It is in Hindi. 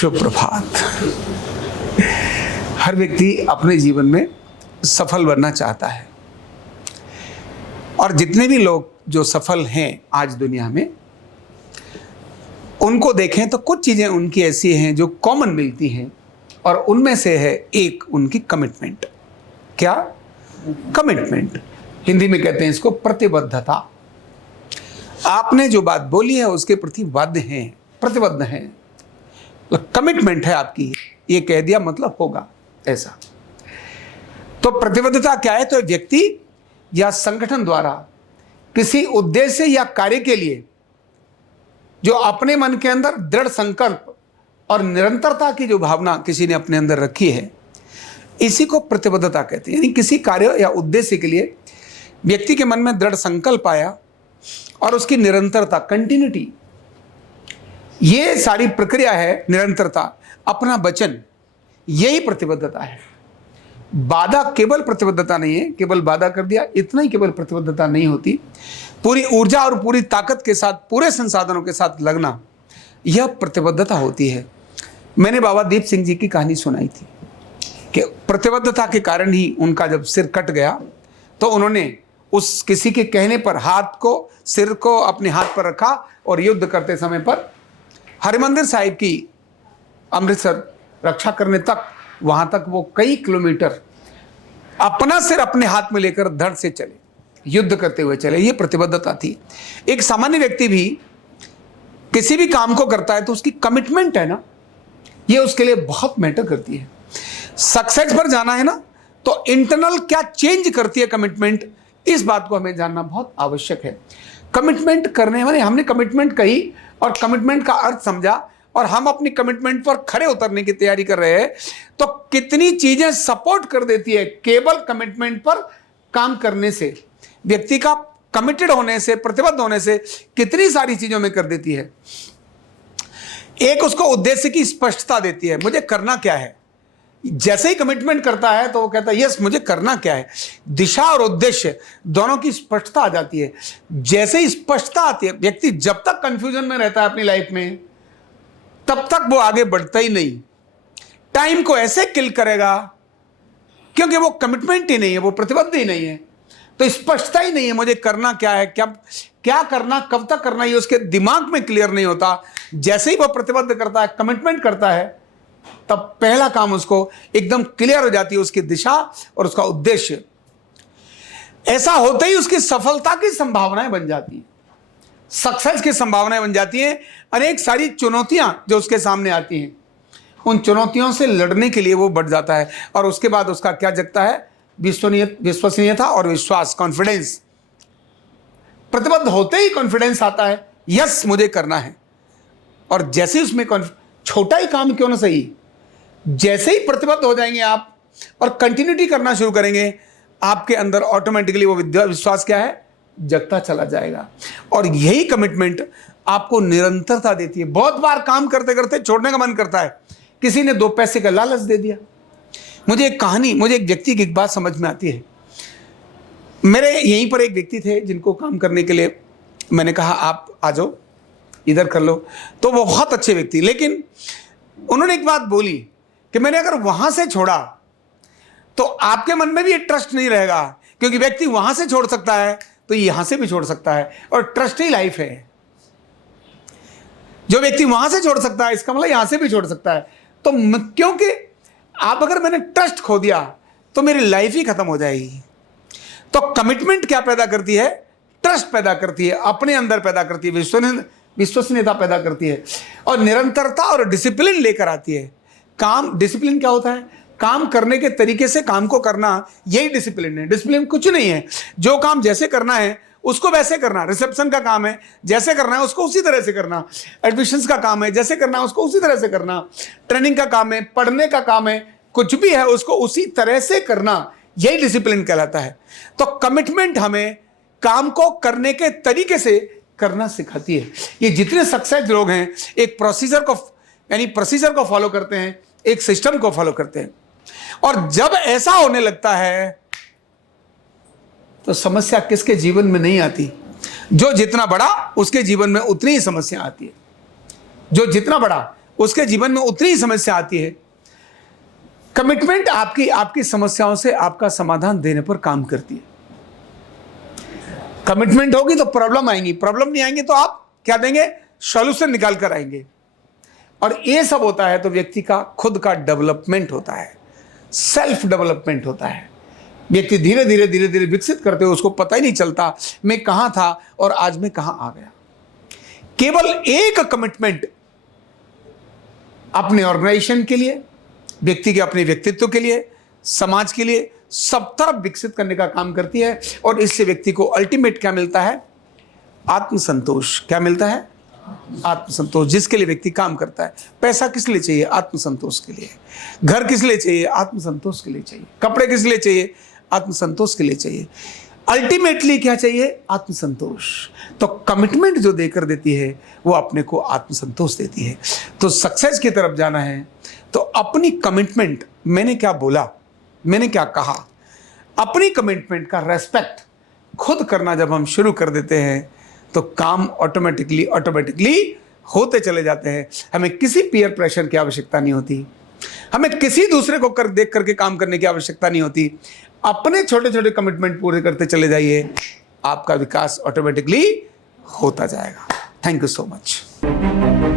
शुभ प्रभात। हर व्यक्ति अपने जीवन में सफल बनना चाहता है और जितने भी लोग जो सफल हैं आज दुनिया में, उनको देखें तो कुछ चीजें उनकी ऐसी हैं जो कॉमन मिलती हैं और उनमें से है एक उनकी कमिटमेंट। क्या? कमिटमेंट। हिंदी में कहते हैं इसको प्रतिबद्धता। आपने जो बात बोली है उसके प्रति बाध्य हैं, प्रतिबद्ध हैं, कमिटमेंट है आपकी, ये कह दिया मतलब होगा ऐसा। तो प्रतिबद्धता क्या है? तो व्यक्ति या संगठन द्वारा किसी उद्देश्य या कार्य के लिए जो अपने मन के अंदर दृढ़ संकल्प और निरंतरता की जो भावना किसी ने अपने अंदर रखी है, इसी को प्रतिबद्धता कहते हैं। यानी किसी कार्य या उद्देश्य के लिए व्यक्ति के मन में दृढ़ संकल्प आया और उसकी निरंतरता, कंटिन्यूटी, ये सारी प्रक्रिया है। निरंतरता, अपना वचन, यही प्रतिबद्धता है। बाधा केवल प्रतिबद्धता नहीं है, केवल बाधा कर दिया इतना ही केवल प्रतिबद्धता नहीं होती। पूरी ऊर्जा और पूरी ताकत के साथ, पूरे संसाधनों के साथ लगना, यह प्रतिबद्धता होती है। मैंने बाबा दीप सिंह जी की कहानी सुनाई थी कि प्रतिबद्धता के कारण ही उनका जब सिर कट गया तो उन्होंने उस किसी के कहने पर हाथ को, सिर को अपने हाथ पर रखा और युद्ध करते समय पर हरिमंदिर साहिब की अमृतसर रक्षा करने तक, वहां तक वो कई किलोमीटर अपना सिर अपने हाथ में लेकर धड़ से चले, युद्ध करते हुए चले। ये प्रतिबद्धता थी। एक सामान्य व्यक्ति भी किसी भी काम को करता है तो उसकी कमिटमेंट है ना, ये उसके लिए बहुत मैटर करती है। सक्सेस पर जाना है ना, तो इंटरनल क्या चेंज करती है कमिटमेंट, इस बात को हमें जानना बहुत आवश्यक है। कमिटमेंट करने वाले, हमने कमिटमेंट कही और कमिटमेंट का अर्थ समझा और हम अपनी कमिटमेंट पर खड़े उतरने की तैयारी कर रहे हैं, तो कितनी चीजें सपोर्ट कर देती है केवल कमिटमेंट पर काम करने से, व्यक्ति का कमिटेड होने से, प्रतिबद्ध होने से कितनी सारी चीजों में कर देती है। एक उसको उद्देश्य की स्पष्टता देती है, मुझे करना क्या है। जैसे ही कमिटमेंट करता है तो वो कहता है यस, मुझे करना क्या है। दिशा और उद्देश्य दोनों की स्पष्टता आ जाती है। जैसे ही स्पष्टता आती है, व्यक्ति जब तक कंफ्यूजन में रहता है अपनी लाइफ में, तब तक वो आगे बढ़ता ही नहीं। टाइम को ऐसे किल करेगा क्योंकि वो कमिटमेंट ही नहीं है, वो प्रतिबद्ध ही नहीं है, तो स्पष्टता ही नहीं है मुझे करना क्या है, क्या करना, कब तक करना, ये उसके दिमाग में क्लियर नहीं होता। जैसे ही वो प्रतिबद्ध करता है, कमिटमेंट करता है, तब पहला काम उसको एकदम क्लियर हो जाती है, उसकी दिशा और उसका उद्देश्य। ऐसा होते ही उसकी सफलता की संभावनाएं बन जाती हैं, सक्सेस की संभावनाएं बन जाती हैं। अनेक सारी चुनौतियां जो उसके सामने आती हैं, उन चुनौतियों से लड़ने के लिए वो बढ़ जाता है और उसके बाद उसका क्या जगता है? विश्वसनीयता और विश्वास, कॉन्फिडेंस। प्रतिबद्ध होते ही कॉन्फिडेंस आता है, यस मुझे करना है। और जैसे ही उसमें छोटा ही काम क्यों ना सही, जैसे ही प्रतिबद्ध हो जाएंगे आप और कंटिन्यूटी करना शुरू करेंगे, आपके अंदर ऑटोमेटिकली वो विश्वास क्या है? जगता चला जाएगा। और यही कमिटमेंट आपको निरंतरता देती है। बहुत बार काम करते करते छोड़ने का मन करता है, किसी ने 2 पैसे का लालच दे दिया। मुझे एक व्यक्ति की एक बात समझ में आती है। मेरे यहीं पर एक व्यक्ति थे जिनको काम करने के लिए मैंने कहा आप आ जाओ, इधर कर लो, तो वो बहुत अच्छे व्यक्ति, लेकिन उन्होंने एक बात बोली कि मैंने अगर वहां से छोड़ा तो आपके मन में भी ये ट्रस्ट नहीं रहेगा, क्योंकि व्यक्ति वहां से छोड़ सकता है तो यहां से भी छोड़ सकता है, और ट्रस्ट ही लाइफ है। जो व्यक्ति वहां से छोड़ सकता है, इसका मतलब यहां से भी छोड़ सकता है। तो क्योंकि आप, अगर मैंने ट्रस्ट खो दिया तो मेरी लाइफ ही खत्म हो जाएगी। तो कमिटमेंट क्या पैदा करती है? ट्रस्ट पैदा करती है, अपने अंदर पैदा करती है, विश्वसनीयता पैदा करती है और निरंतरता और डिसिप्लिन लेकर आती है। काम, डिसिप्लिन क्या होता है? काम करने के तरीके से काम को करना, यही डिसिप्लिन है। डिसिप्लिन कुछ नहीं है, जो काम जैसे करना है उसको वैसे करना। रिसेप्शन का काम है, जैसे करना है उसको उसी तरह से करना। एडमिशंस का काम है, जैसे करना है उसको उसी तरह से करना। ट्रेनिंग का काम है, पढ़ने का काम है, कुछ भी है उसको उसी तरह से करना, यही डिसिप्लिन कहलाता है। तो कमिटमेंट हमें काम को करने के तरीके से करना सिखाती है। ये जितने सक्सेस लोग हैं, एक प्रोसीजर को फॉलो करते हैं, एक सिस्टम को फॉलो करते हैं। और जब ऐसा होने लगता है तो समस्या किसके जीवन में नहीं आती? जो जितना बड़ा उसके जीवन में उतनी ही समस्या आती है। जो जितना बड़ा उसके जीवन में उतनी ही समस्या आती है। कमिटमेंट आपकी समस्याओं से आपका समाधान देने पर काम करती है। कमिटमेंट होगी तो प्रॉब्लम आएंगी, प्रॉब्लम नहीं आएंगी तो आप क्या देंगे, सॉल्यूशन निकाल कर आएंगे। और ये सब होता है तो व्यक्ति का खुद का डेवलपमेंट होता है, सेल्फ डेवलपमेंट होता है। व्यक्ति धीरे धीरे विकसित करते हुए उसको पता ही नहीं चलता मैं कहां था और आज मैं कहां आ गया। केवल एक कमिटमेंट अपने ऑर्गेनाइजेशन के लिए, व्यक्ति के अपने व्यक्तित्व के लिए, समाज के लिए, सब तरफ विकसित करने का काम करती है। और इससे व्यक्ति को अल्टीमेट क्या मिलता है, आत्मसंतोष। क्या मिलता है, आत्मसंतोष, जिसके लिए व्यक्ति काम करता है। पैसा किस लिए चाहिए, आत्मसंतोष के लिए। घर किस लिए चाहिए, आत्मसंतोष के लिए चाहिए। कपड़े किस लिए चाहिए, आत्मसंतोष के लिए चाहिए। अल्टीमेटली क्या चाहिए, आत्मसंतोष। तो कमिटमेंट जो देकर देती है वो अपने को आत्मसंतोष देती है। तो सक्सेस की तरफ जाना है तो अपनी कमिटमेंट, मैंने क्या बोला, मैंने क्या कहा, अपनी कमिटमेंट का रेस्पेक्ट खुद करना जब हम शुरू कर देते हैं तो काम ऑटोमेटिकली होते चले जाते हैं। हमें किसी पीयर प्रेशर की आवश्यकता नहीं होती, हमें किसी दूसरे को देख करके काम करने की आवश्यकता नहीं होती। अपने छोटे छोटे कमिटमेंट पूरे करते चले जाइए, आपका विकास ऑटोमेटिकली होता जाएगा। Thank you so much.